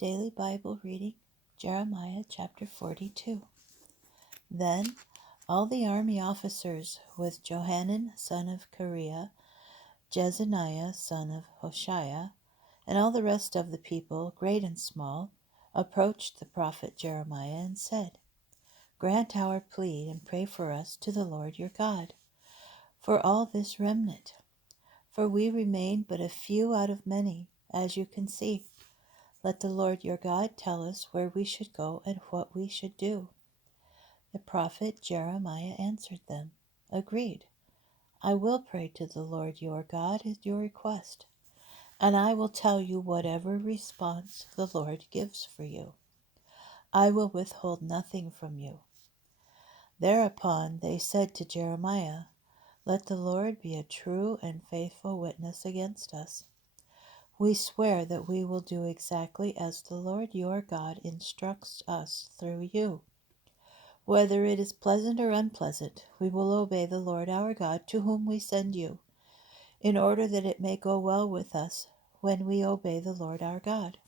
Daily Bible reading, Jeremiah chapter 42. Then all the army officers with Johanan son of Kareah, Jezaniah son of Hoshaiah, and all the rest of the people, great and small, approached the prophet Jeremiah and said, Grant our plea and pray for us to the Lord your God, for all this remnant. For we remain but a few out of many, as you can see. Let the Lord your God tell us where we should go and what we should do. The prophet Jeremiah answered them, Agreed. I will pray to the Lord your God at your request, and I will tell you whatever response the Lord gives for you. I will withhold nothing from you. Thereupon they said to Jeremiah, Let the Lord be a true and faithful witness against us. We swear that we will do exactly as the Lord your God instructs us through you. Whether it is pleasant or unpleasant, we will obey the Lord our God to whom we send you, in order that it may go well with us when we obey the Lord our God.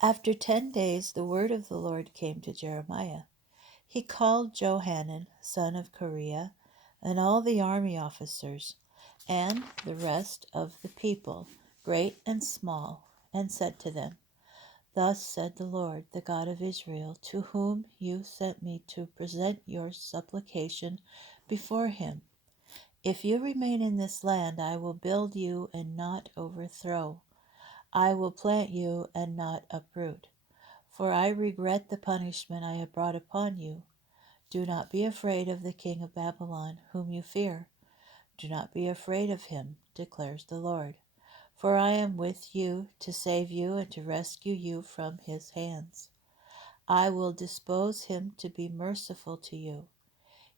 After 10 days the word of the Lord came to Jeremiah. He called Johanan, son of Kareah, and all the army officers, and the rest of the people, great and small, and said to them, Thus said the Lord, the God of Israel, to whom you sent me to present your supplication before him. If you remain in this land, I will build you and not overthrow. I will plant you and not uproot. For I regret the punishment I have brought upon you. Do not be afraid of the king of Babylon, whom you fear. Do not be afraid of him, declares the Lord. For I am with you to save you and to rescue you from his hands. I will dispose him to be merciful to you.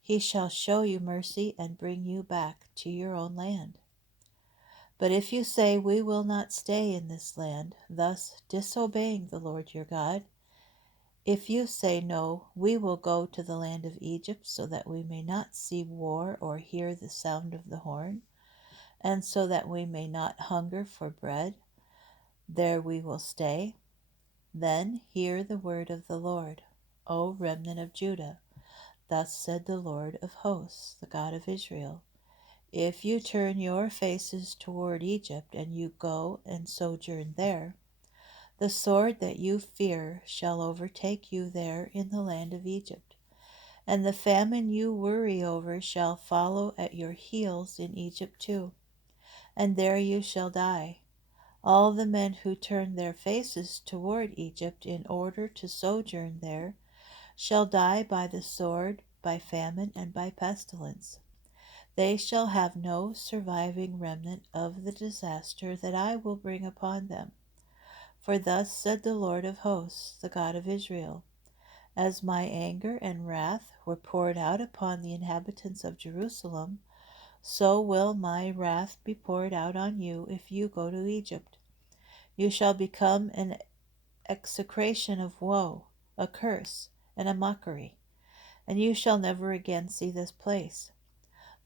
He shall show you mercy and bring you back to your own land. But if you say, We will not stay in this land, thus disobeying the Lord your God, if you say, No, we will go to the land of Egypt, so that we may not see war or hear the sound of the horn, and so that we may not hunger for bread, there we will stay. Then hear the word of the Lord, O remnant of Judah. Thus said the Lord of hosts, the God of Israel. If you turn your faces toward Egypt, and you go and sojourn there, the sword that you fear shall overtake you there in the land of Egypt, and the famine you worry over shall follow at your heels in Egypt too, and there you shall die. All the men who turn their faces toward Egypt in order to sojourn there shall die by the sword, by famine, and by pestilence. They shall have no surviving remnant of the disaster that I will bring upon them. For thus said the Lord of hosts, the God of Israel, As my anger and wrath were poured out upon the inhabitants of Jerusalem, so will my wrath be poured out on you if you go to Egypt. You shall become an execration of woe, a curse, and a mockery, and you shall never again see this place.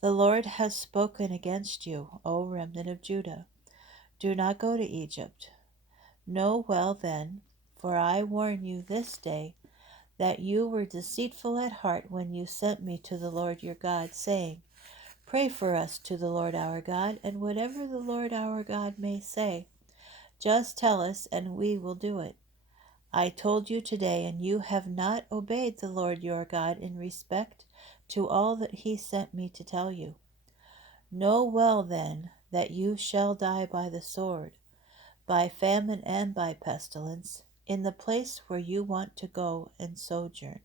The Lord has spoken against you, O remnant of Judah. Do not go to Egypt. Know well then, for I warn you this day, that you were deceitful at heart when you sent me to the Lord your God, saying, Pray for us to the Lord our God, and whatever the Lord our God may say, just tell us, and we will do it. I told you today, and you have not obeyed the Lord your God in respect to all that he sent me to tell you. Know well then that you shall die by the sword, by famine and by pestilence, in the place where you want to go and sojourn.